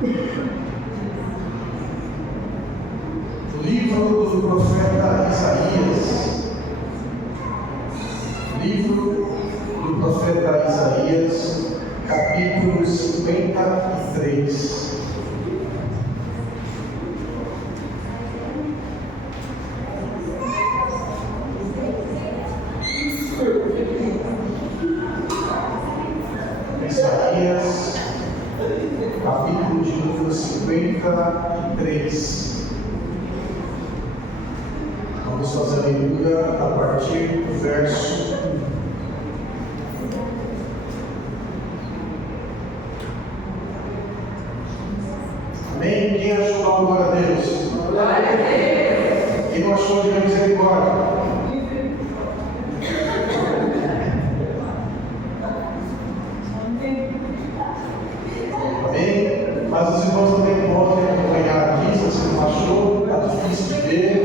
Livro do profeta Isaías. Livro do profeta Isaías, capítulo 53. Isaías, capítulo de número 53. Vamos fazer a leitura a partir do verso 1. Amém? Quem achou a glória a Deus? Glória a Deus. Quem não achou, diga misericórdia. Amém? Mas os irmãos não têm como acompanhar aqui, se você não achou, está difícil de ver.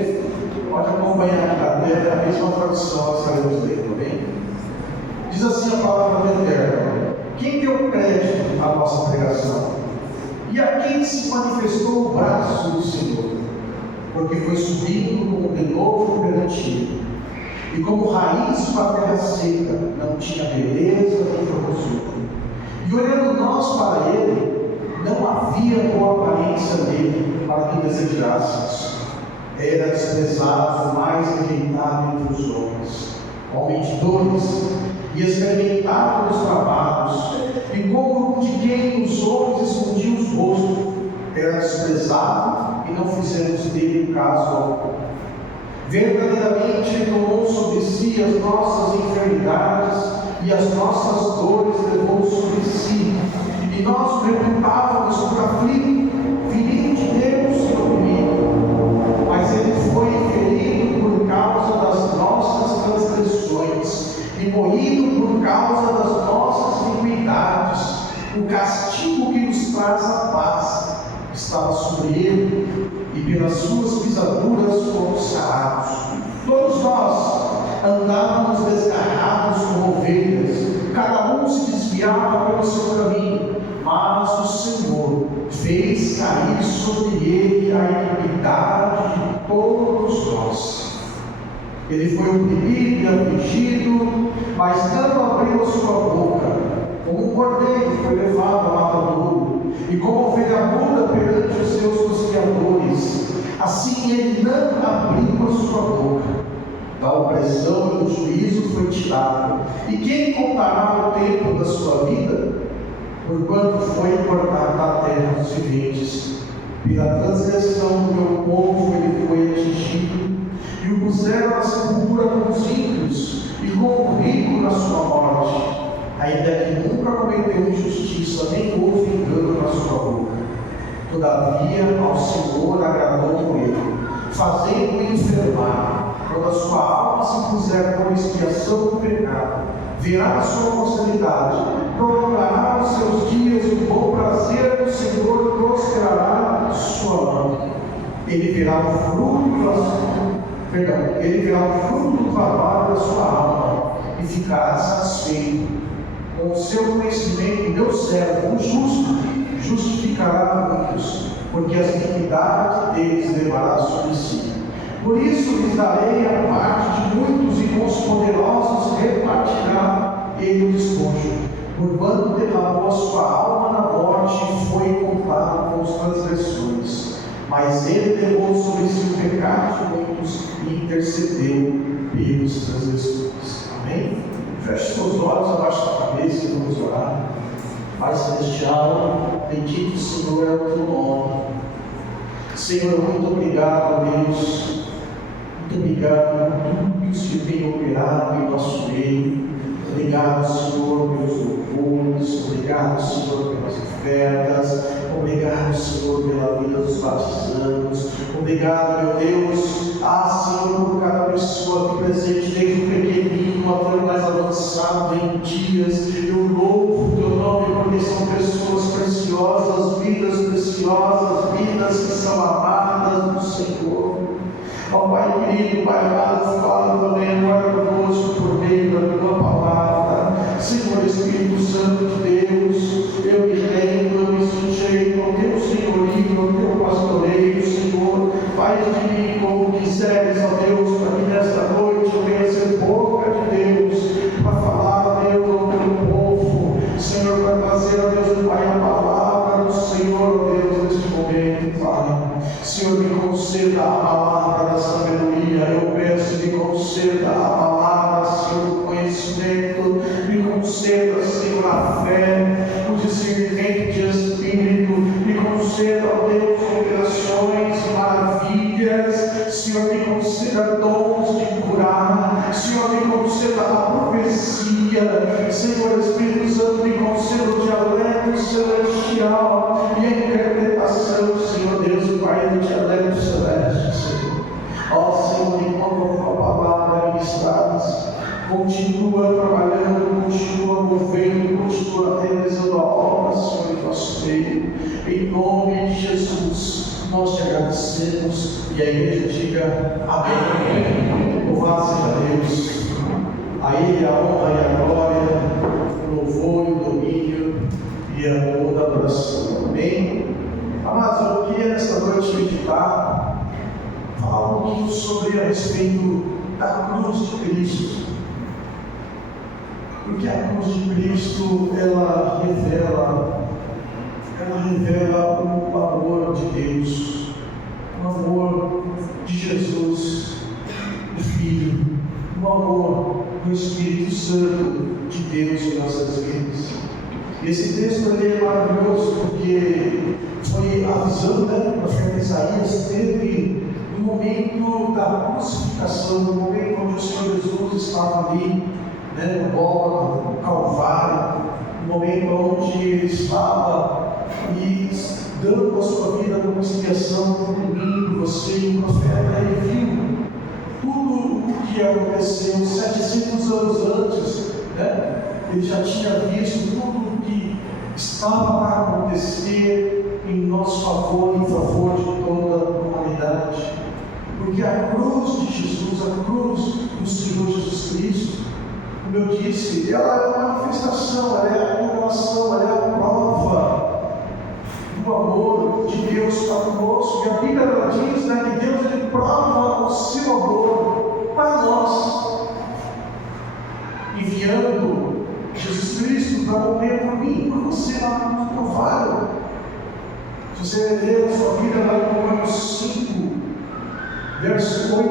Pode acompanhar aqui na tela, a mesma tradução nós estaremos lendo, amém? Diz assim a palavra do Eterno: quem deu crédito à nossa pregação? E a quem se manifestou o braço do Senhor? Porque foi subindo como renovo perante, e como raiz para a terra seca, não tinha beleza nem formosura. E olhando nós para ele, não havia boa aparência nele para que desejássemos. Era desprezado, mais rejeitado entre os homens, homem de dores, e experimentado nos trabalhos, e como de quem os homens escondiam os rostos. Era desprezado, e não fizemos dele caso algum. Verdadeiramente ele tomou sobre si as nossas enfermidades, e as nossas dores levou sobre si. E nós o reputávamos por aflito, ferido de Deus e oprimido. Mas ele foi ferido por causa das nossas transgressões, e moído por causa das nossas iniquidades. O castigo que nos traz a paz estava sobre ele, e pelas suas pisaduras fomos sarados. Todos nós andávamos desgarrados como ovelhas, cada um se desviava pelo seu caminho, mas o Senhor fez cair sobre ele a iniquidade de todos nós. Ele foi oprimido e afligido, mas não abriu a sua boca. Como um cordeiro foi levado ao matadouro, e como ovelha muda perante os seus tosqueadores, assim ele não abriu a sua boca. Da opressão e do juízo foi tirado. E quem contará o tempo da sua vida? Porquanto foi cortado da terra dos viventes. Pela transgressão do meu povo ele foi atingido, e o puseram na sepultura com os ímpios, e como rico na sua morte, ainda que nunca cometeu injustiça, nem houve engano na sua boca. Todavia ao Senhor agradou com ele, fazendo-o enfermar. Quando a sua alma se puser por expiação do pecado, verá a sua posteridade, prolongará os seus dias, e o bom prazer do Senhor prosperará sua mão. Ele verá o fruto do trabalho da sua alma, e ficará satisfeito. Com o seu conhecimento, meu servo, o justo, justificará muitos, porque as iniquidades deles levará sobre si. Por isso lhes darei a parte de muitos, e com os poderosos repartirá ele o despojo. Porquanto derramou a sua alma na morte, e foi contado com os transgressores. Mas ele levou sobre si o pecado de muitos, e intercedeu pelos transgressores. Amém? Feche seus olhos, abaixe a cabeça e vamos orar. Pai celestial, bendito Senhor é o teu nome. Senhor, muito obrigado, Deus. Muito obrigado por tudo que o Senhor tem operado em nosso meio. Obrigado, Senhor, pelos louvores. Obrigado, Senhor, pelas ofertas. Obrigado, Senhor, pela vida dos batizados. Obrigado, meu Deus, Senhor, por cada pessoa aqui presente, desde o pequenino até o mais avançado em dias. Eu louvo o teu nome, porque são pessoas preciosas, vidas preciosas, vidas que são amadas do Senhor. Ó Pai querido, Pai amado, fala também agora conosco por meio da tua palavra. Senhor Espírito Santo de Deus, eu me rendo, eu me sujeito ao teu Senhor, para trazer, ó Deus, do Pai, a palavra do Senhor, ó Deus, neste momento, Pai. Senhor, me conceda a palavra da sabedoria. Eu peço, me conceda a palavra, Senhor, do conhecimento. Me conceda, Senhor, a fé, o discernimento de espírito. Me conceda, ó Deus, operações, maravilhas. Senhor, me conceda dons de curar. Senhor, me conceda a profecia. Senhor, Espírito Santo, me conceda o dialeto celestial e a interpretação, Senhor Deus, o Pai, do dialeto celeste, Senhor. Ó Senhor, enquanto a tua palavra é ministrada, continua trabalhando, continua movendo, continua realizando a obra, Senhor, em nosso meio. Em nome de Jesus, nós te agradecemos e a igreja diga amém. Louvado seja Deus. A Ele a honra e a glória, o louvor e o domínio e a toda a adoração. Amém? Amados, eu queria nesta noite meditar, falar um pouquinho sobre a respeito da cruz de Cristo. Porque a cruz de Cristo, ela revela o amor de Deus, o amor de Jesus, o Filho, o amor do Espírito Santo de Deus em nossas vidas. Esse texto ele é maravilhoso porque foi a visão, né, do profeta Isaías teve no momento da crucificação, no momento onde o Senhor Jesus estava ali, né, no Gólgota, no Calvário, no momento onde ele estava e dando a sua vida como expiação por mim, você e o profeta, ele viu tudo o que aconteceu 700 anos antes, né? Ele já tinha visto tudo o que estava para acontecer em nosso favor, em favor de toda a humanidade. Porque a cruz de Jesus, a cruz do Senhor Jesus Cristo, como eu disse, ela é uma manifestação, ela é a revelação, ela é a prova do amor de Deus para conosco. E a Bíblia ela diz, né, que Deus ele prova o seu amor para nós, enviando Jesus Cristo para morrer por mim, por você lá no cruz do Calvário. Se você ler a sua Bíblia lá em Romanos 5, verso 8,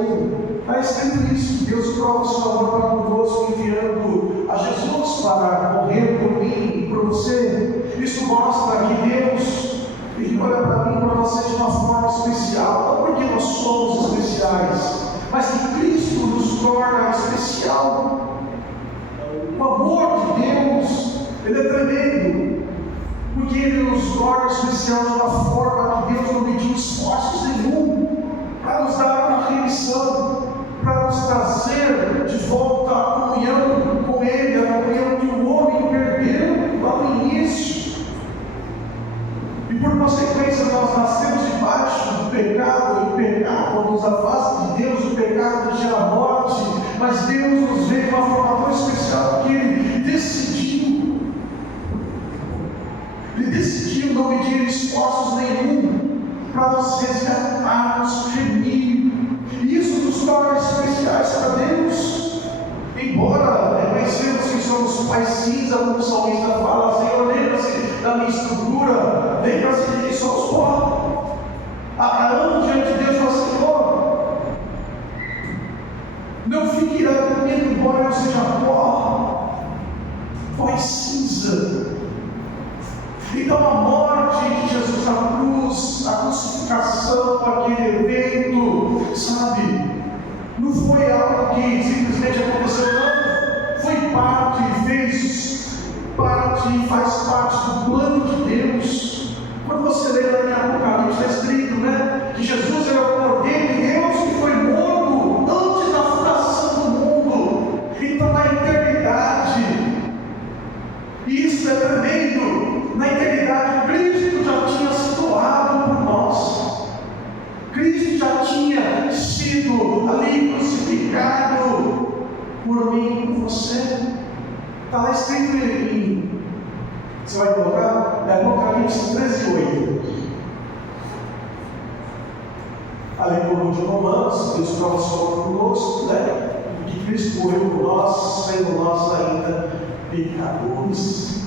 está escrito isso: Deus prova o seu amor para conosco, enviando a Jesus para morrer por mim e por você. Isso mostra que Deus ele olha para mim e para você de uma forma especial, não porque nós somos especiais, mas que Cristo nos torna especial. O amor de Deus, ele é tremendo, porque ele nos torna especial de uma forma que Deus não mediu esforços nenhum para nos dar uma remissão, para nos trazer de volta a comunhão com Ele, a comunhão que o homem perdeu lá no início. E por consequência nós nascemos debaixo do pecado, e o pecado nos afasta de Deus, o pecado gera morte, mas Deus nos vê de uma forma tão especial que Ele decidiu não medir esforços nenhum para nos resgatar, nos remir, e isso nos torna especiais para Deus. Embora reconhecemos que somos pais cinza, como o salmista fala: Senhor, lembra-se da minha estrutura, lembra-se de que somos pó. Abraão diante de Deus falou: Senhor, não fique irado comigo, embora eu seja pó e cinza. Então a morte de Jesus na cruz, a crucificação, aquele evento, sabe, não foi algo que simplesmente aconteceu, não. Foi parte, fez parte e faz parte do plano de Deus. Quando você lê lá em Apocalipse, está escrito, né, que Jesus era o Cordeiro de Deus que foi morto antes da fundação do mundo. Então na eternidade, isso é tremendo. Na eternidade, Cristo já tinha se doado por nós. Cristo já tinha sido ali crucificado por mim e por você. Está lá escrito em você vai colocar? É Apocalipse 13:8. Ali por de Romanos, Deus prova o seu amor conosco, né? Que Cristo morreu por nós, sendo nós ainda pecadores.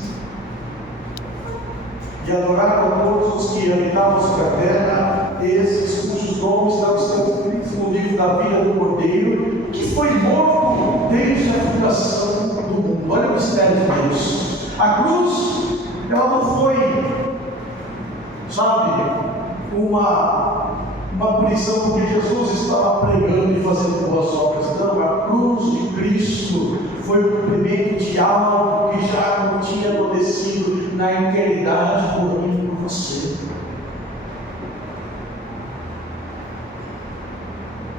e adoraram a todos os que habitavam sobre a terra, esses cujos nomes estão escritos no livro da vida do Cordeiro, que foi morto desde a fundação do mundo. Olha o mistério de Deus. A cruz, ela não foi, uma punição porque Jesus estava pregando e fazendo boas obras. Não, a cruz de Cristo foi o cumprimento de algo que já não tinha acontecido na eternidade por mim e por você.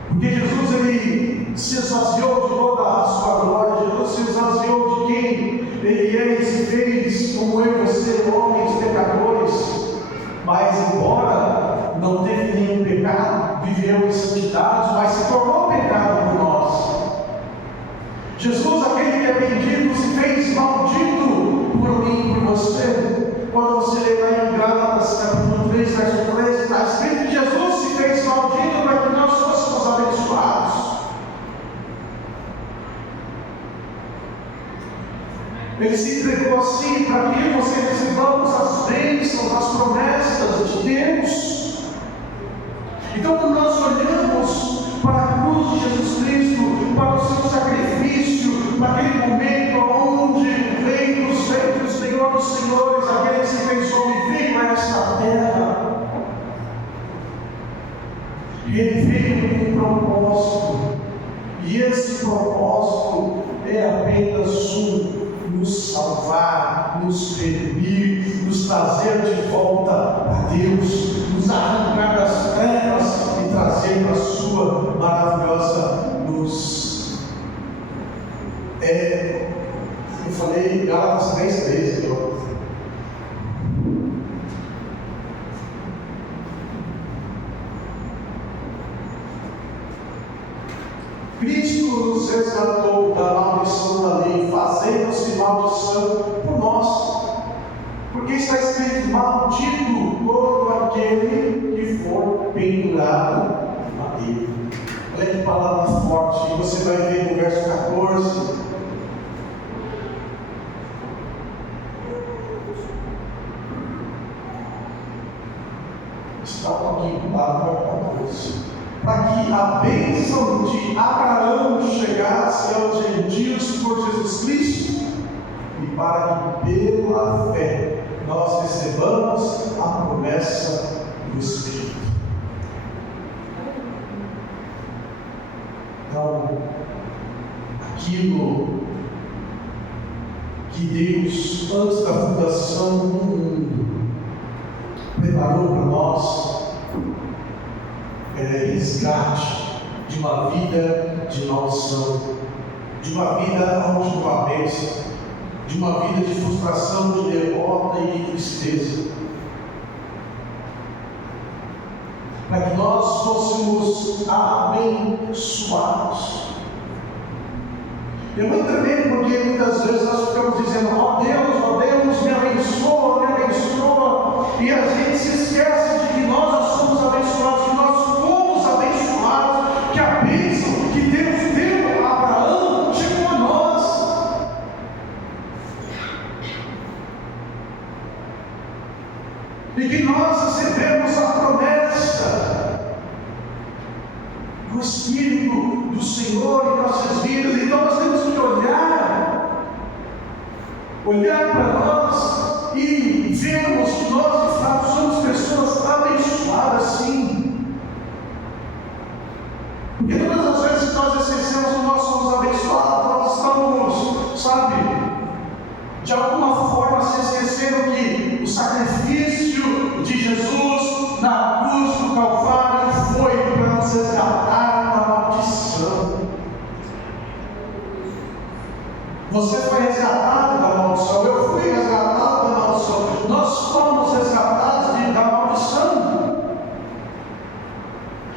Porque Jesus, ele se esvaziou de toda a sua glória, Jesus se esvaziou de quem ele é e se fez como eu e você, homens pecadores, mas embora não teve nenhum pecado, viveu em santidade, mas se tornou pecado por nós. Jesus, aquele que é bendito, se fez maldito por mim e por você. Quando você lê lá em Gálatas, capítulo 3, verso 13, está escrito que Jesus se fez maldito para que nós fôssemos abençoados. Ele se entregou assim para que você recebamos as bênçãos, as promessas de Deus. Então, quando nós olhamos para a cruz de Jesus Cristo, para o seu sacrifício, naquele momento onde o Rei dos Reis, o Senhor dos Senhores, aquele que se fez homem, veio a esta terra, ele veio com um propósito, e esse propósito é apenas um: nos salvar, nos redimir, nos trazer de volta a Deus, nos arrancar das trevas e trazer para a sua maravilhosa luz. Eu falei Gálatas 3:13, Cristo nos resgatou da maldição da lei, fazendo-se maldição por nós. Porque está escrito: maldito todo aquele que for pendurado na madeira. Olha que palavra forte. E você vai ver no verso 14. Está aqui, palavra 14. Para que a bênção de Abraão chegasse aos gentios por Jesus Cristo, e para que pela fé nós recebamos a promessa do Espírito. Então, aquilo que Deus, antes da fundação do mundo, preparou para nós, resgate de uma vida de maldição, de uma vida onde não há bênção, de uma vida de frustração, de derrota e de tristeza, para que nós fôssemos abençoados. É muito tremendo, porque muitas vezes nós ficamos dizendo: ó Deus, me abençoa, e a gente se esquece de que nós já somos abençoados, que nós fomos abençoados, que a bênção que Deus deu a Abraão chegou a nós. E que nós recebemos a promessa do Espírito do Senhor em nossas vidas. Então nós temos que olhar para nós e vermos que nós de fato somos pessoas abençoadas, sim. Porque todas as vezes que nós esquecemos que nós somos abençoados, nós estamos, de alguma forma se esquecendo que o sacrifício de Jesus na cruz do Calvário foi para nos resgatar da maldição. Você foi resgatado da maldição, eu fui resgatado da maldição, nós fomos resgatados da maldição.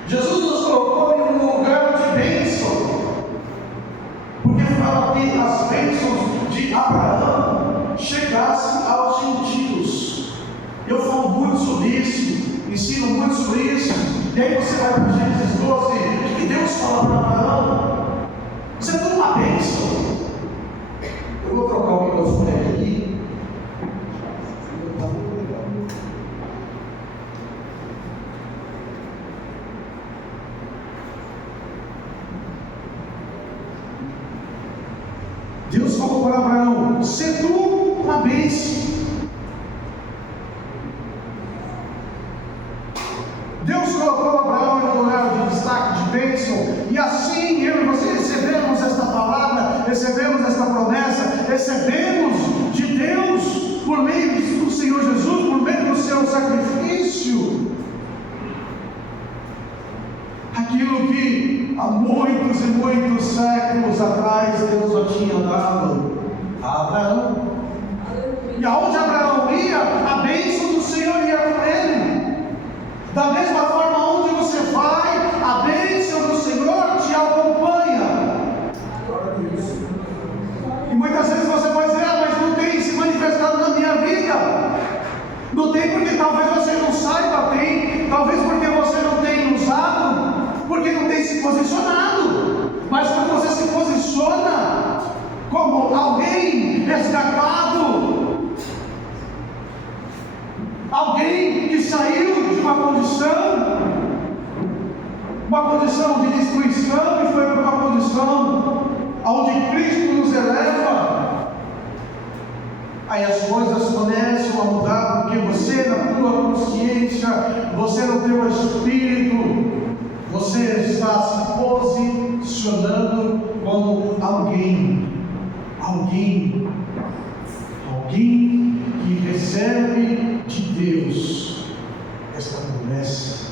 Jesus nos colocou em um lugar de bênção, porque fala que as bênçãos de Abraão chegassem aos gentios. Eu falo muito sobre isso, ensino muito sobre isso, e aí você vai para Gênesis 12, o que Deus fala para Abraão? Você tem uma bênção. Eu vou trocar o microfone aqui. Está muito legal. falou para Abraão: "Se tu uma bênção". Deus colocou Abraão em um lugar de destaque, de bênção, e assim eu e você recebemos esta palavra, recebemos esta promessa, recebemos de Deus por meio do Senhor Jesus, por meio do seu sacrifício, aquilo que há muitos e muitos séculos atrás Deus já tinha dado a Abraão. E aonde Abraão ia, a bênção do Senhor ia com ele. Da mesma forma, onde você vai, a bênção do Senhor te acompanha. E muitas vezes você pode dizer: mas não tem se manifestado na minha vida. Não tem porque talvez você não saiba, tem talvez porque você não tem usado, porque não tem se posicionado. Mas quando você se posiciona como alguém resgatado, alguém que saiu de uma condição de destruição e foi para uma condição onde Cristo nos eleva, aí as coisas começam a mudar, porque você, na tua consciência, você no teu espírito, você está se posicionando como alguém que recebe de Deus esta promessa.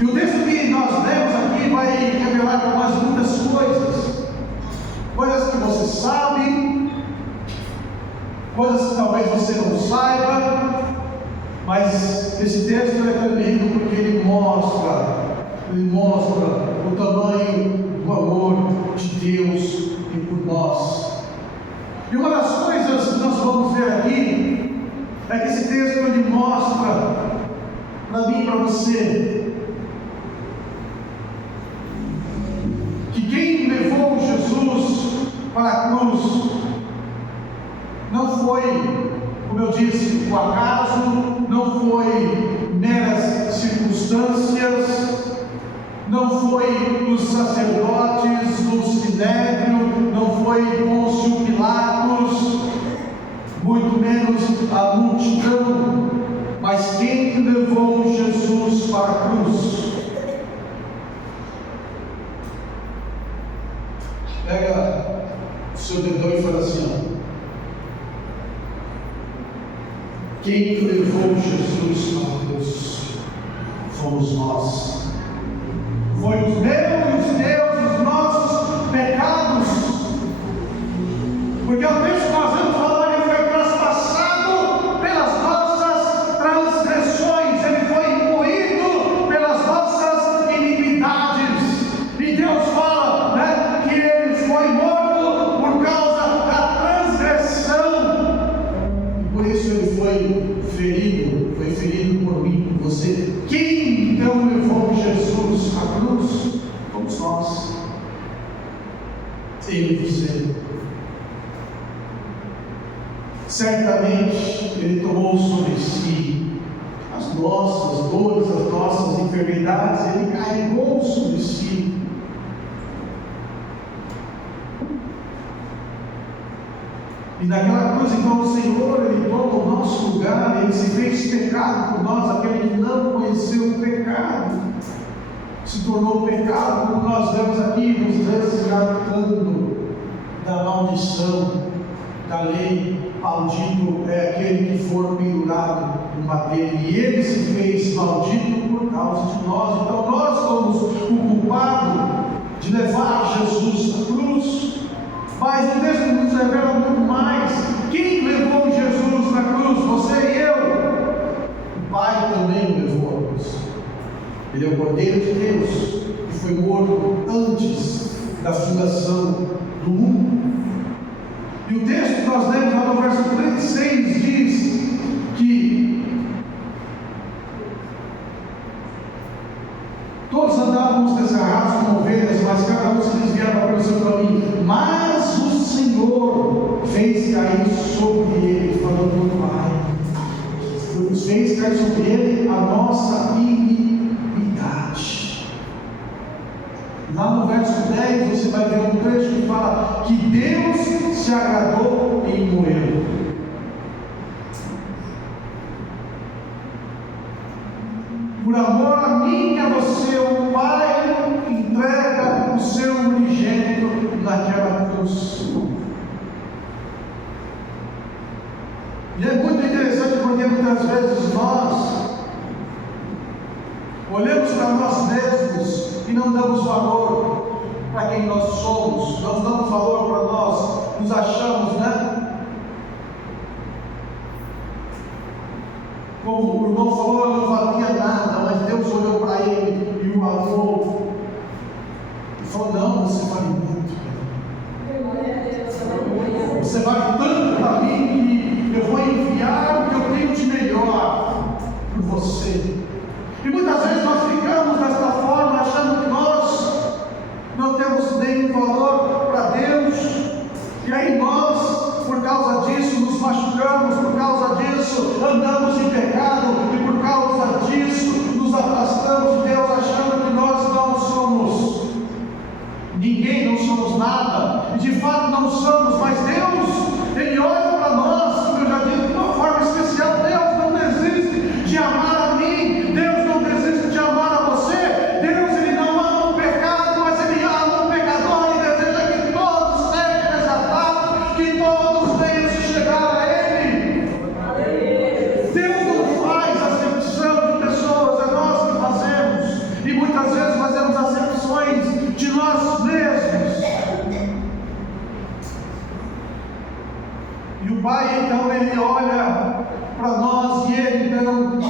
E o texto que nós lemos aqui vai revelar para nós muitas coisas que você sabe, coisas que talvez você não saiba, mas esse texto é tremendo porque ele mostra o tamanho do amor de Deus por nós. E uma das coisas que nós vamos ver aqui é que esse texto ele mostra para mim e para você que quem levou Jesus para a cruz não foi, como eu disse, o acaso, não foi meras circunstâncias, não foi os sacerdotes do Sinédrio, não foi Pôncio Pilatos, muito menos a multidão, mas quem levou Jesus para a cruz? Pega o seu dedão e fala assim: ó. Quem levou Jesus para a cruz fomos nós. Foi os meus, os teus, os nossos pecados. Porque o texto que nós vamos falar, ele foi traspassado pelas nossas transgressões, ele foi imbuído pelas nossas iniquidades. E Deus fala, né, que ele foi morto por causa da transgressão. E por isso ele foi ferido por mim, por você. Quem então levou Jesus à cruz? Fomos nós. Eu e você. Certamente ele tomou sobre si as nossas dores, as nossas enfermidades, ele carregou sobre si. E naquela cruz, então, o Senhor, ele toma o nosso lugar, ele se fez pecado por nós, aquele que não conheceu o pecado, se tornou pecado, como nós vemos aqui, nos resgatando da maldição, da lei. Maldito é aquele que for pendurado no madeiro, e ele se fez maldito por causa de nós. Então nós somos o culpado de levar Jesus à cruz. Mas o texto nos revela muito mais. Quem levou Jesus na cruz? Você e eu. O Pai também o levou à cruz. Ele é o Cordeiro de Deus, que foi morto antes da fundação do mundo. E o texto que nós lemos lá no verso 36 diz que todos andávamos desgarrados como ovelhas, mas cada um se desviava pelo seu caminho. Mas o Senhor fez cair sobre ele, falando do Pai, fez cair sobre ele a nossa iniquidade. Lá no verso 10 você vai ver um trecho que fala que Deus se agradou em moê-lo. Por amor a mim e a você, o Pai entrega o seu unigênito naquela cruz. E é muito interessante porque muitas vezes nós olhamos para nós mesmos e não damos valor para quem nós somos, não damos valor para nós, nos achamos, né? Como o irmão falou, eu não valia nada, mas Deus olhou para ele e o amou e falou: não, você vale muito. Você vale tanto para mim que eu vou enviar o que eu tenho de melhor por você. E muitas vezes nós ficamos desta forma, achando que nós não temos nenhum valor para Deus, e aí nós, por causa disso, nos machucamos, por causa disso, andamos em pecado, e por causa disso, nos afastamos de Deus, achando que nós não somos ninguém, não somos nada, e de fato não somos, mas Deus, Ele olha para nós, como eu já disse, de uma forma especial. Deus não desiste de amar a mim, Deus não desiste de amar a você. Deus, Ele não ama o pecado, mas Ele ama o pecador e deseja que todos sejam resgatados, que todos venham se chegar a Ele. Deus não faz acepção de pessoas, é nós que fazemos, e muitas vezes fazemos acepções de nós mesmos. E o Pai, então, Ele olha para nós e Ele, então,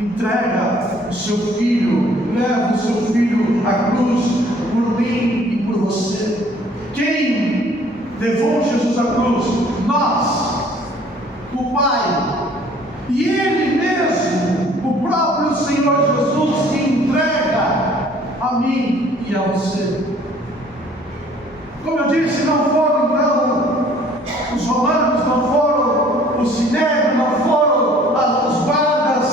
entrega o seu Filho, leva o seu Filho à cruz por mim e por você. Quem levou Jesus à cruz? Nós, o Pai. E Ele mesmo, o próprio Senhor Jesus, que entrega a mim e a você. Como eu disse, não foram então os romanos, não foram os sinédrios, não foram os guardas,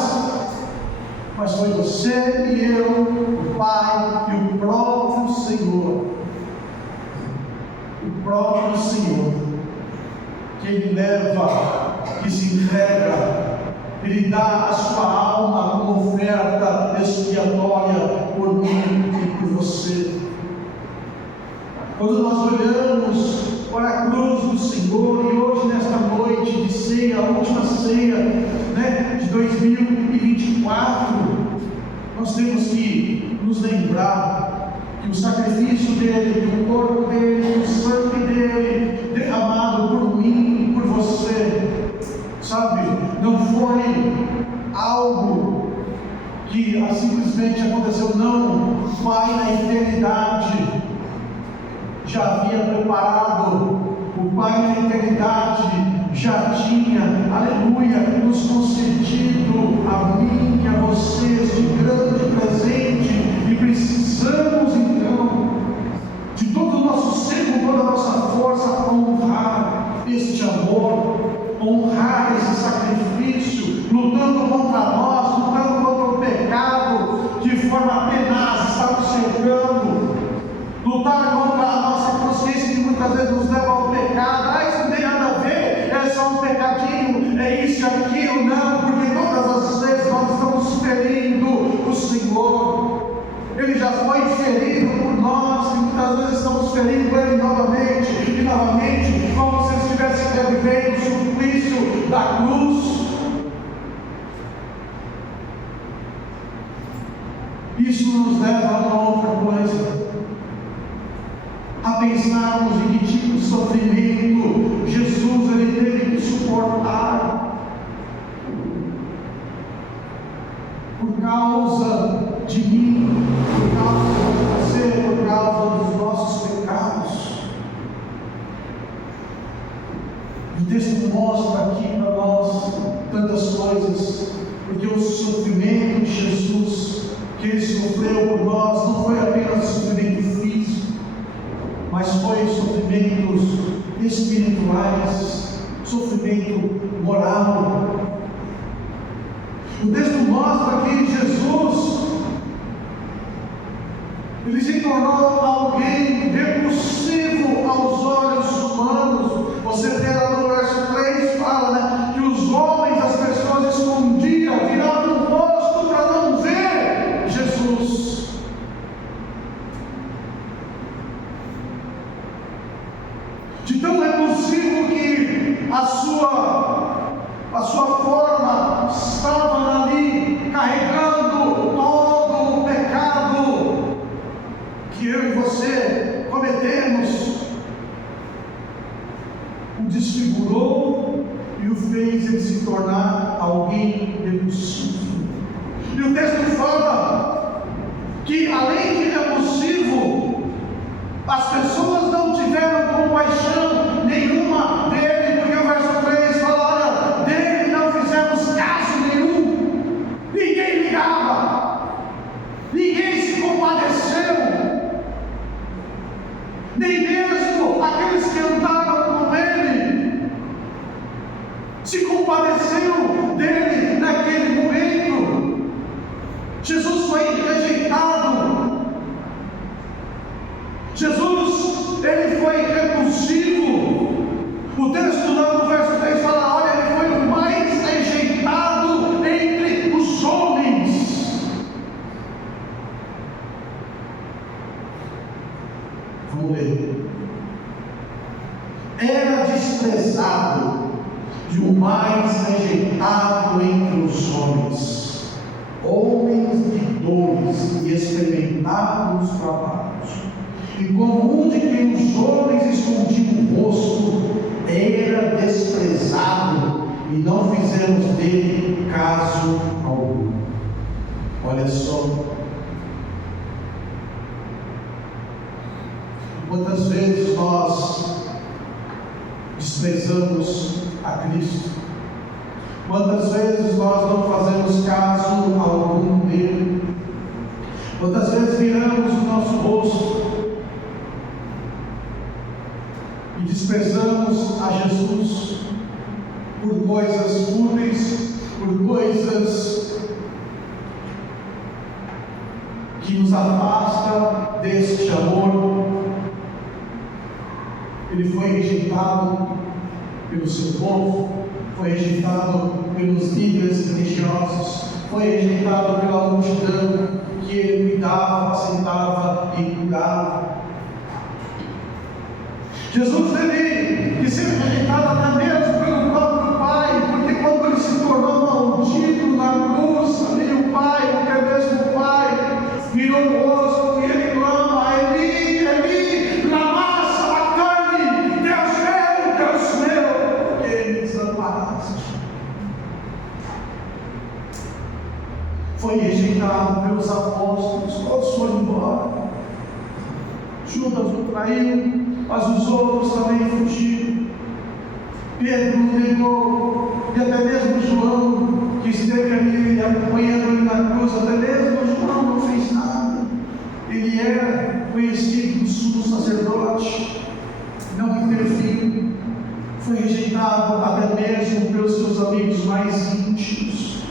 mas foi você e eu, o Pai e o próprio Senhor. O próprio Senhor, que Ele leva, que se entrega, Ele dá a sua alma como oferta expiatória por mim e por você. Quando nós olhamos para a cruz do Senhor, e hoje nesta noite de ceia, a última ceia, né, de 2024, nós temos que nos lembrar que o sacrifício dele, que o corpo dele, que o sangue dele, derramado por mim e por você, sabe, não foi algo que simplesmente aconteceu, não. O Pai na eternidade já havia preparado, o Pai na eternidade já tinha, aleluia, nos concedido a mim e a você este grande presente, e precisamos então de todo o nosso ser, com toda a nossa força, honrar este amor, honrar esse sacrifício, lutando contra nós, lutando contra o pecado, de forma tenaz, está nos cercando. Lutar contra a nossa consciência, que muitas vezes nos leva ao pecado. Isso não tem nada a ver, é só um pecadinho, é isso e aquilo. Não, porque todas as vezes nós estamos ferindo o Senhor. Ele já foi ferido por nós, e muitas vezes estamos ferindo Ele novamente e novamente, como se Ele estivesse revivendo o suplício da cruz. Isso nos leva a uma outra coisa, a pensarmos em que tipo de sofrimento Jesus ele teve que suportar por causa de mim, por causa de você, por causa dos nossos pecados. O texto mostra aqui para nós tantas coisas, porque o sofrimento de Jesus que Ele sofreu por nós não foi apenas sofrimento físico, mas foi sofrimentos espirituais, sofrimento moral. O texto mostra que Jesus Ele se tornou alguém repulsivo aos olhos humanos. Você vê lá no verso 3, fala, né, que os homens, as pessoas escondiam, viravam o rosto para não ver Jesus. De tão repulsivo que a sua forma estava ali carregando todo o pecado que eu e você cometemos, o desfigurou e o fez ele se tornar alguém repulsivo. E o texto fala que, além de repulsivo, as pessoas não tiveram compaixão nenhuma dele, porque o verso 3 fala: olha, dele não fizemos caso nenhum, ninguém ligava, ninguém se compadeceu, nem mesmo aqueles que andaram com ele se compadeceu dele naquele momento. Jesus foi rejeitado. Jesus, ele foi repulsivo. O texto lá no verso 3 fala: olha, ele foi o mais rejeitado entre os homens. Vamos ler. Era desprezado e o mais rejeitado entre os homens, homens de dores e experimentados trabalhos. E como um de quem os homens escondiam o rosto, era desprezado, e não fizemos dele caso algum. Olha só. Quantas vezes nós desprezamos a Cristo? Quantas vezes nós não fazemos caso algum dele? Quantas vezes viramos o nosso rosto e desprezamos a Jesus por coisas fúteis, por coisas que nos afastam deste amor? Ele foi rejeitado pelo seu povo, foi rejeitado pelos líderes religiosos, foi rejeitado pela multidão que ele cuidava, apacentava e curava. Jesus teve que ser rejeitado até mesmo pelo próprio Pai, porque quando ele se tornou maldito na cruz, ali o Pai, até mesmo o Pai, virou o rosto e ele clama: Eli, Eli, lama sabachthani, Deus meu, porque ele desamparaste. Foi rejeitado pelos apóstolos, todos foram embora. Judas o traiu, mas os outros também fugiram. Pedro o negou, e até mesmo João, que esteve ali acompanhando ele na cruz, até mesmo João não fez nada. Ele era conhecido do sumo sacerdote, não interviu, foi rejeitado até mesmo pelos seus amigos mais íntimos.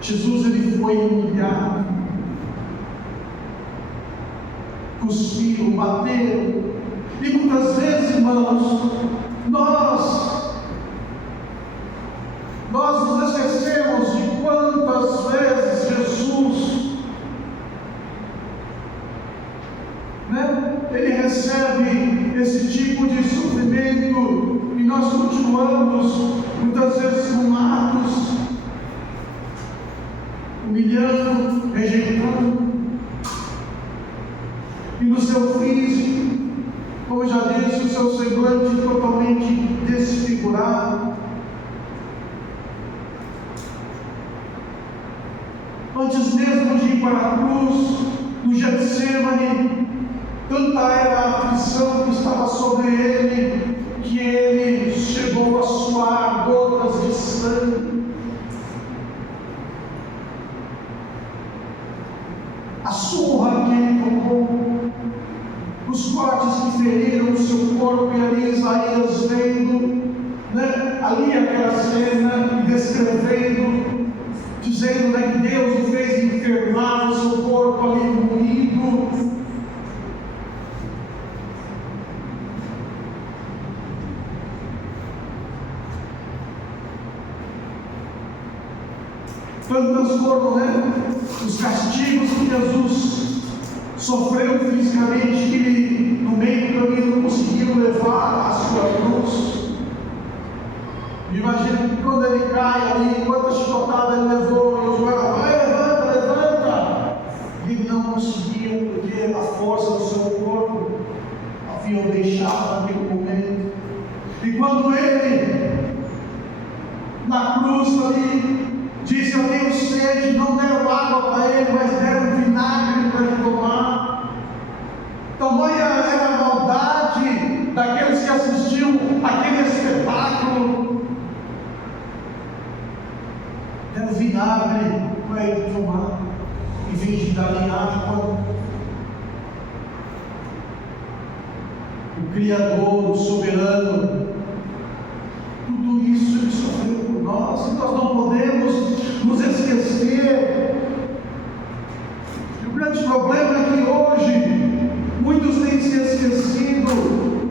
Jesus, ele foi humilhado, cuspiram, bateram. E muitas vezes, irmãos, nós nos esquecemos de quantas vezes Jesus, ele recebe esse tipo de sofrimento, e nós continuamos muitas vezes com atos, humilhando, rejeitando. E no seu físico, como já disse, o seu semblante totalmente desfigurado. Antes mesmo de ir para a cruz, no Getsemane, tanta era a aflição que estava sobre ele, que ele chegou a suar gotas de sangue. A surra que ele tomou, os cortes que feriram o seu corpo, e ali Isaías vendo, ali aquela cena, e descrevendo, dizendo que Deus o fez enfermar o seu corpo ali moído, Tantas foram, os castigos que Jesus sofreu fisicamente, que ele, no meio do caminho, não conseguiu levar a sua cruz. Imagina que quando ele cai ali, quantas chicotadas ele levou, e os guardas, vai, levanta. E ele não conseguiu, porque a força do seu corpo havia o deixado naquele momento. E quando ele, na cruz ali, disse: eu tenho sede, não deram água para ele, mas deram vinagre para ele tomar. Tamanha era a maldade daqueles que assistiam aquele espetáculo. Deram vinagre para ele tomar, em vez de darem água. O Criador, o Soberano, tudo isso ele sofreu por nós, e nós não podemos nos esquecer. E o grande problema é que hoje muitos têm se esquecido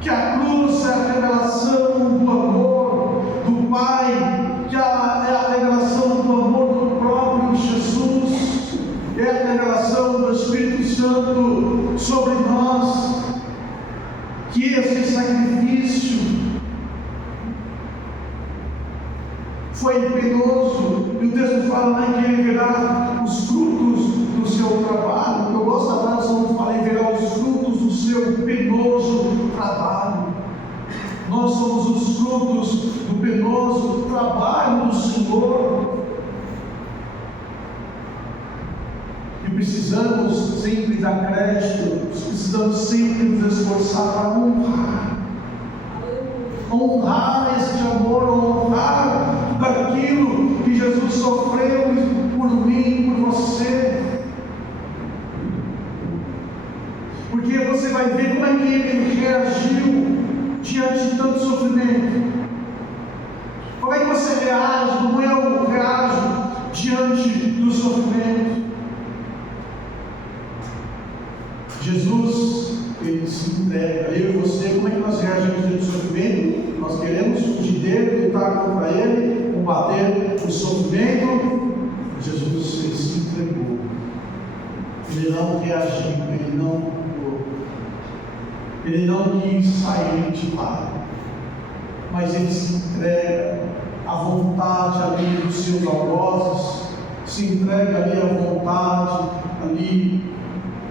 que a cruz é a revelação do amor do Pai, que é a revelação do amor do próprio Jesus, é a revelação do Espírito Santo sobre nós, que esse sacrifício foi penoso, e o texto fala que ele verá os frutos do seu trabalho. Eu gosto da tradução que fala: ele verá os frutos do seu penoso trabalho. Nós somos os frutos do penoso trabalho do Senhor, e precisamos sempre dar crédito, precisamos sempre nos esforçar para honrar este amor, honrar tudo aquilo que Jesus sofreu por mim, por você. Porque você vai ver como é que ele reagiu diante de tanto sofrimento. Como é que você reage, como eu reajo diante do sofrimento? Jesus, ele se entrega. Eu e você, como é que nós reagimos diante do sofrimento? Nós queremos fugir dele, lutar contra ele, combater o sofrimento. Jesus, ele se entregou. Ele não reagiu, ele não quis sair de lá, mas ele se entrega à vontade ali dos seus algozes, se entrega ali à vontade ali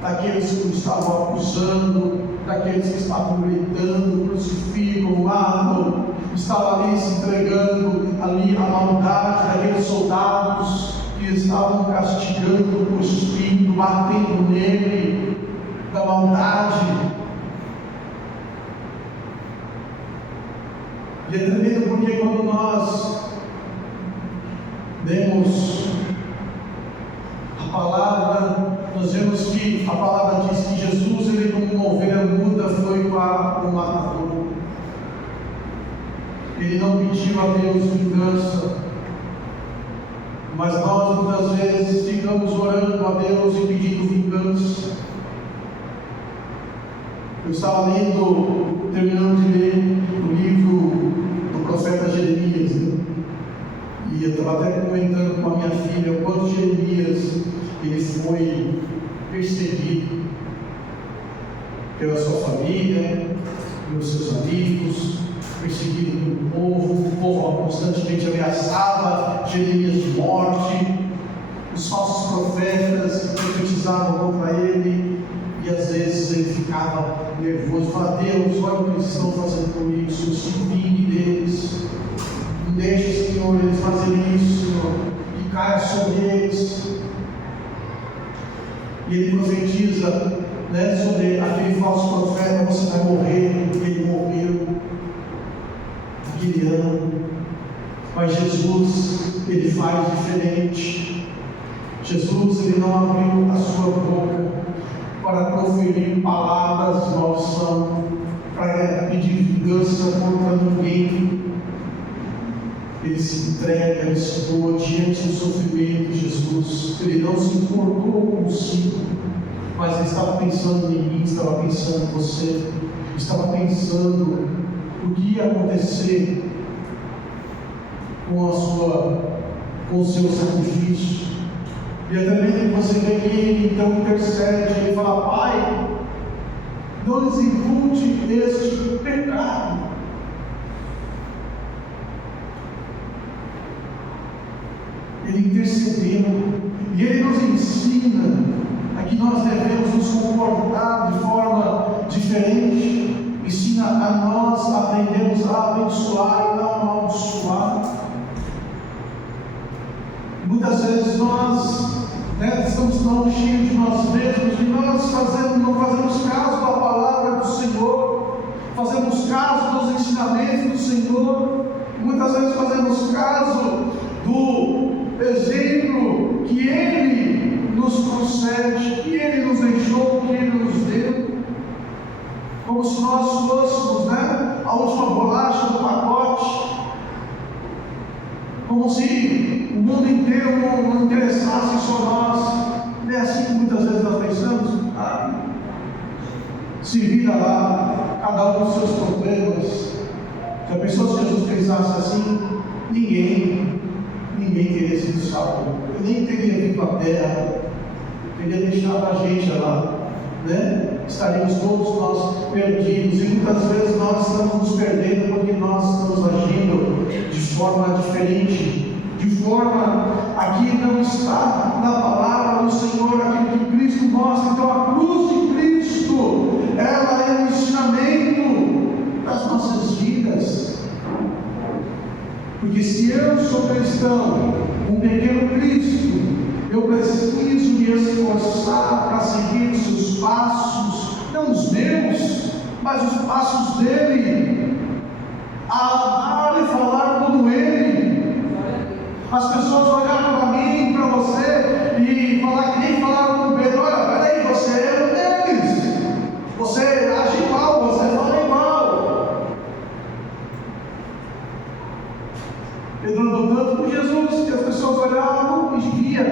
daqueles que o estavam acusando, daqueles que estavam gritando: crucificam, matam. Estava ali se entregando ali à maldade daqueles soldados que estavam castigando, cuspindo, batendo nele, da maldade. E é tremendo porque quando nós lemos a palavra, nós vemos que a palavra diz que Jesus, ele como uma ovelha muda, foi para o matador. Ele não pediu a Deus vingança, mas nós muitas vezes ficamos orando a Deus e pedindo vingança. Eu estava terminando de ler o livro do profeta Jeremias, e eu estava até comentando com a minha filha o quanto Jeremias ele foi perseguido pela sua família, pelos seus amigos, perseguido pelo povo. O povo constantemente ameaçava Jeremias de morte, os falsos profetas profetizavam contra ele, e às vezes ele ficava nervoso, falava: Deus, olha o que eles estão fazendo comigo, Senhor, se vingue deles, não deixe, Senhor, eles fazerem isso, Senhor, que caia sobre eles. E ele profetiza sobre aquele falso profeta: você vai morrer. Ele morreu naquele ano. Mas Jesus, ele faz diferente. Jesus, ele não abriu a sua boca para proferir palavras de maldição, para pedir vingança contra ninguém. Ele se entrega, ele se doa diante do sofrimento de Jesus. Ele não se importou consigo, mas ele estava pensando em mim, estava pensando em você, estava pensando o que ia acontecer com com o seu sacrifício. E é também que você vê que ele então intercede, ele fala: Pai, não lhes impute este pecado. Ele intercedeu, e ele nos ensina a que nós devemos nos comportar de forma diferente. Ensina a nós aprendermos a abençoar e não amaldiçoar. Muitas vezes nós estamos tão cheios de nós mesmos e nós não fazemos caso da palavra do Senhor, fazemos caso dos ensinamentos do Senhor, muitas vezes fazemos caso do exemplo que Ele nos concede, que Ele nos deixou, que Ele nos deu, como se nós fôssemos a última bolacha do pacote, como se o mundo inteiro não interessasse só nós. Não é assim que muitas vezes nós pensamos? Se vira lá, cada um com seus problemas. Se a pessoa de Jesus pensasse assim, ninguém teria sido salvo, nem teria vindo à terra, teria deixado a gente lá, estaríamos todos nós perdidos. E muitas vezes nós estamos nos perdendo porque nós estamos agindo de forma diferente, de forma aqui não está na palavra do Senhor aquilo que Cristo mostra. Então a cruz de Cristo, ela é um ensinamento das nossas vidas. Porque se eu sou cristão, um pequeno Cristo, eu preciso me esforçar para seguir os seus passos, não os meus, mas os passos dele, a amar e falar como ele. As pessoas olharam para mim, para você, e falar que nem falaram com Pedro: olha, peraí, você é um deles, você age igual, você fala igual. Pedro andou tanto com Jesus que as pessoas olhavam e via,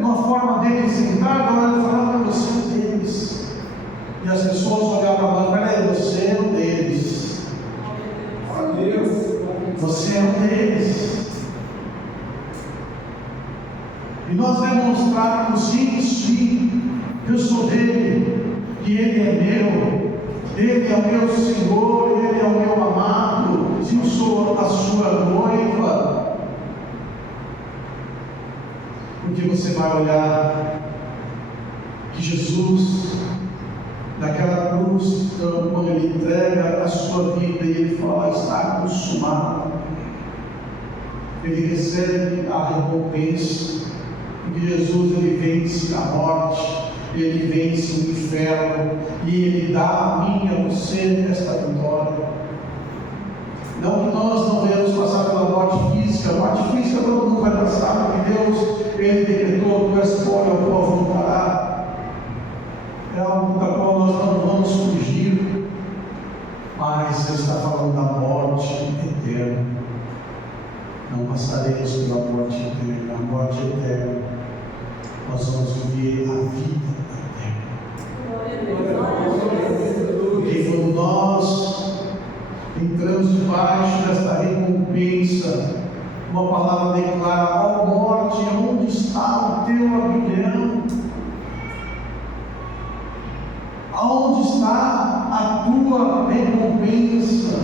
numa forma dele sentar, ela falava: você é um deles. E as pessoas olhavam para nós: peraí, você é um deles. Você é um deles. E nós demonstrarmos sim, que eu sou dele, que ele é meu, ele é o meu Senhor, ele é o meu amado, se eu sou a sua noiva. Porque você vai olhar que Jesus, naquela cruz, então, quando ele entrega a sua vida e ele fala: está consumado, ele recebe a recompensa. Porque Jesus, ele vence a morte, ele vence o inferno, e ele dá a mim e a você esta vitória. Não que nós não venhamos passar pela morte física. A morte física todo mundo vai passar, porque Deus, ele decretou: tu és pó e ao pó voltará. É algo da qual nós não vamos fugir, mas Ele está falando da morte eterna. Não passaremos pela morte eterna. A morte eterna, nós vamos viver a vida eterna. Porque quando nós entramos debaixo desta recompensa, uma palavra declara: ó morte, onde está o teu aguilhão? Aonde está a tua recompensa?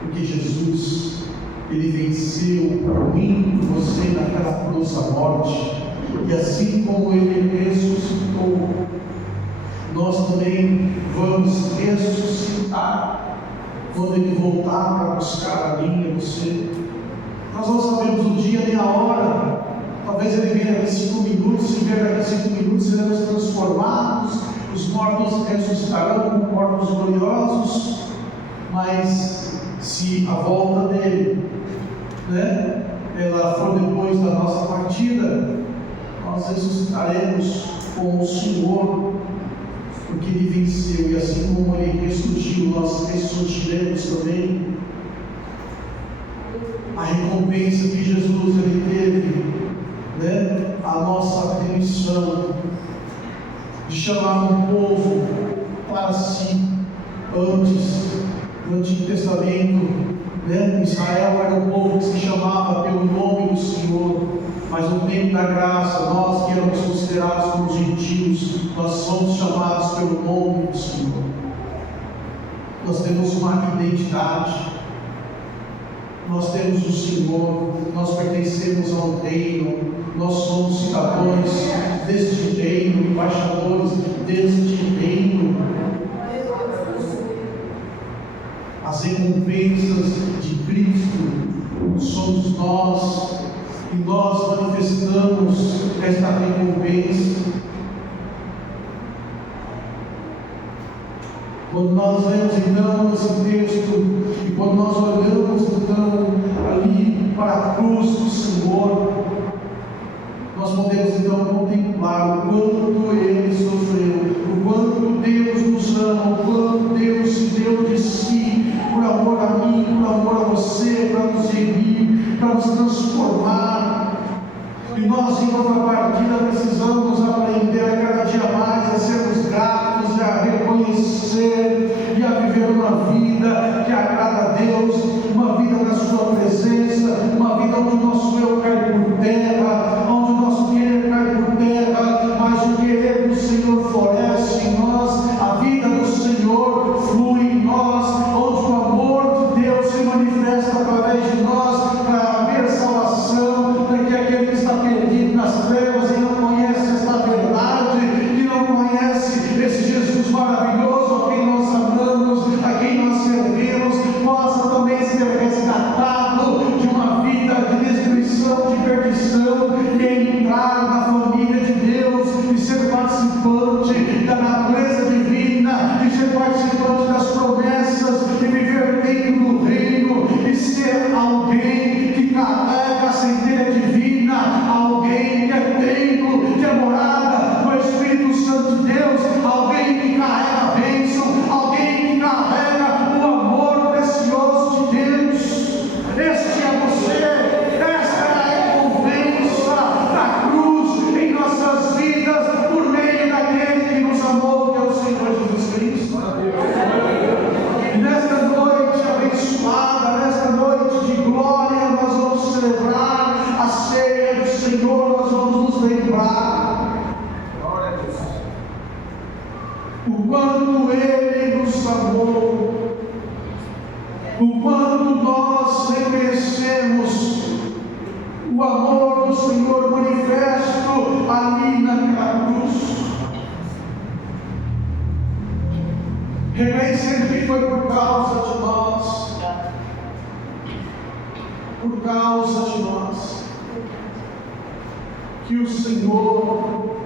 Porque Jesus, ele venceu por mim, por você, naquela cruz a morte, e assim como ele ressuscitou, nós também vamos ressuscitar quando ele voltar para buscar a mim e você. Nós não sabemos o dia nem a hora. Talvez ele venha daqui 5 minutos, e vier daqui 5 minutos seremos transformados, os mortos ressuscitarão como corpos gloriosos. Mas se a volta dele, ela for depois da nossa partida, nós ressuscitaremos com o Senhor, porque ele venceu, e assim como ele ressurgiu, nós ressurgiremos também. A recompensa que Jesus ele teve, a nossa remissão, de chamar um povo para si. Antes, no Antigo Testamento, Israel era um povo que se chamava pelo nome do Senhor, mas no tempo da graça, nós que éramos considerados como gentios, nós somos chamados pelo nome do Senhor. Nós temos uma identidade, nós temos o Senhor, nós pertencemos a um reino, nós somos cidadãos deste reino, embaixadores deste reino. As recompensas de Cristo somos nós, e nós manifestamos esta recompensa. Quando nós lemos então esse texto, e quando nós olhamos então ali para a cruz do Senhor, nós podemos então contemplar o quanto Ele sofreu, o quanto Deus nos ama, o quanto Deus se deu de si, por amor a mim, por amor a você, para nos remir, para nos transformar. E nós, em contrapartida, precisamos aprender a cada dia mais a sermos gratos e a reconhecer e a viver uma vida que agrada a Deus, uma vida na Sua presença, uma vida onde o nosso eu cai por terra, onde o nosso querer cai por terra, mas o querer do Senhor floresce em nós, a vida do Senhor flui em nós, onde o amor de Deus se manifesta através de nós para haver salvação, para que aquele que está perdido nas trevas e não conhece esta verdade, que não conhece esse Jesus maravilhoso a quem nós amamos, a quem nós servimos, possa também ser resgatado de uma vida de destruição, de perdição, e entrar na família de Deus, e ser participante da natureza divina, e ser participante das promessas, e viver dentro do reino, e ser alguém que carrega a centelha divina, alguém que é templo, que é morada do Espírito Santo de Deus, alguém que carrega a bênção, alguém que carrega o amor precioso de Deus. Este é você, esta é a recompensa da cruz em nossas vidas, por meio daquele que nos amou, que é o Senhor Jesus Cristo. E nesta noite abençoada, nesta noite de glória, nós vamos celebrar a ceia do Senhor, nós vamos nos lembrar o quanto Ele nos amou, o quanto nós reconhecemos o amor do Senhor manifesto ali naquela cruz. Reconhecer que foi por causa de nós, por causa de nós, que o Senhor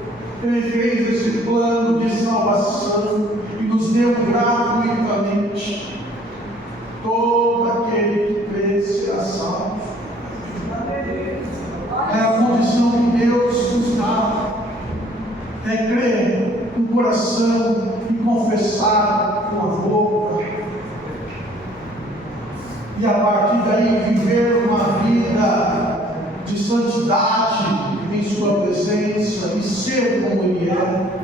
Ele fez esse plano de salvação e nos deu gratuitamente. Todo aquele que crê será salvo. É a condição que Deus nos dá, é crer com o coração e confessar com a boca, e a partir daí viver uma vida de santidade em Sua presença e ser como Ele é,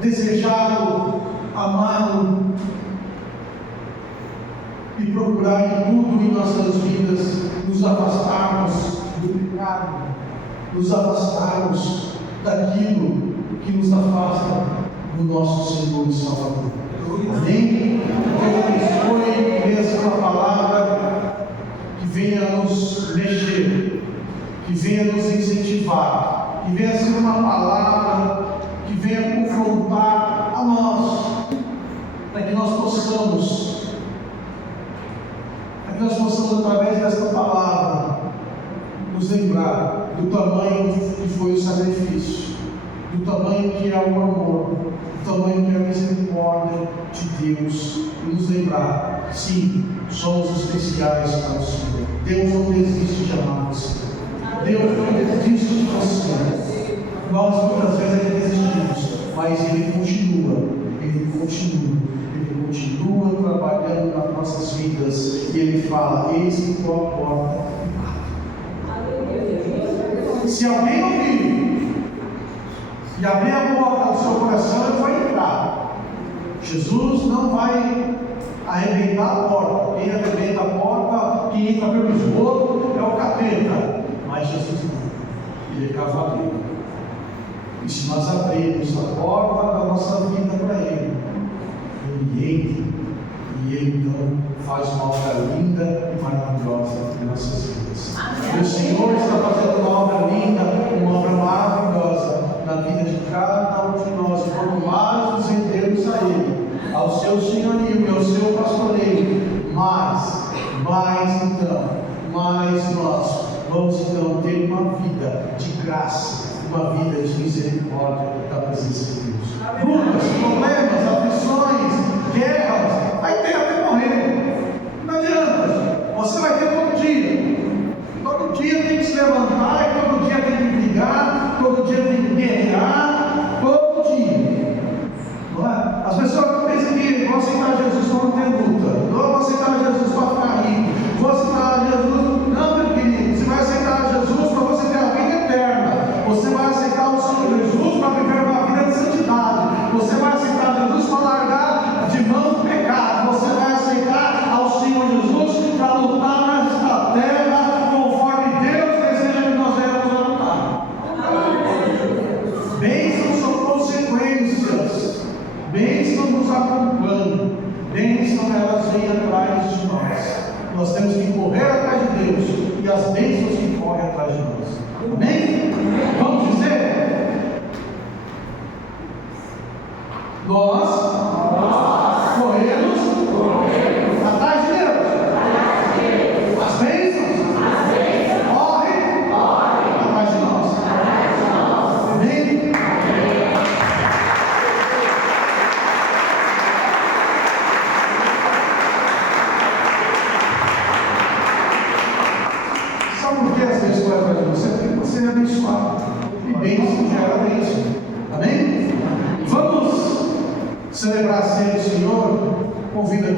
desejá-lo, amá-lo e procurar em tudo em nossas vidas nos afastarmos do pecado, nos afastarmos daquilo que nos afasta do nosso Senhor e Salvador. Amém? Que abençoe essa palavra, que venha nos mexer, que venha nos incentivar, que venha ser uma palavra que venha confrontar a nós, para que nós possamos, através desta palavra, nos lembrar do tamanho que foi o sacrifício, do tamanho que é o amor, do tamanho que é a misericórdia de Deus, e nos lembrar, sim, somos especiais para o Senhor. Deus não desiste de amar você. Deus não desiste de você. Nós muitas vezes desistimos, mas Ele continua trabalhando nas nossas vidas, e Ele fala: eis que estou à porta. Se alguém ouvir e abrir a porta do seu coração, ele vai entrar. Jesus não vai arrebentar a porta. Quem alguém arrebenta a porta, que entra pelo esgoto, é o capeta. Mas Jesus não, Ele é cavaleiro. E se nós abrirmos a porta da nossa vida para Ele, Ele entra e Ele então faz uma obra linda e maravilhosa em nossas vidas. E o Senhor está fazendo uma obra linda, uma obra maravilhosa na vida de cada um de nós. E quanto mais nos rendemos a Ele, ao seu senhorio e ao seu pastoreio, mais nós vamos então ter uma vida de graça, uma vida de misericórdia da presença de Deus. Lutas, problemas, aflições, guerras, vai ter até morrer. Não adianta, você vai ter todo dia. Todo dia tem que se levantar, e todo dia tem que brigar, todo dia tem que guerrear, todo dia. Não é? As pessoas pensam que vão aceitar Jesus para não ter luta, não vão aceitar Jesus para ficar rico, vão aceitar Jesus. Não, meu querido, você vai aceitar Jesus para você ter a vida eterna, você vai aceitar o Senhor Jesus para viver uma vida de santidade, você vai aceitar Jesus para largar de mão do pecado, você vai aceitar ao Senhor Jesus para lutar nesta terra conforme Deus deseja que nós venhamos a lutar. Bênçãos são consequências, bênçãos nos acompanham, bênçãos elas vêm atrás de nós. Nós temos que correr atrás de Deus e as bênçãos que correm atrás de nós. Amém? Vamos dizer? Nós corremos atrás de Deus. As bênçãos correm atrás de nós. Amém? Sabe por que as bênçãos correm atrás de você? Porque você é abençoado. E bênção gera bênção. Amém? Vamos celebrar a ceia do Senhor. Convido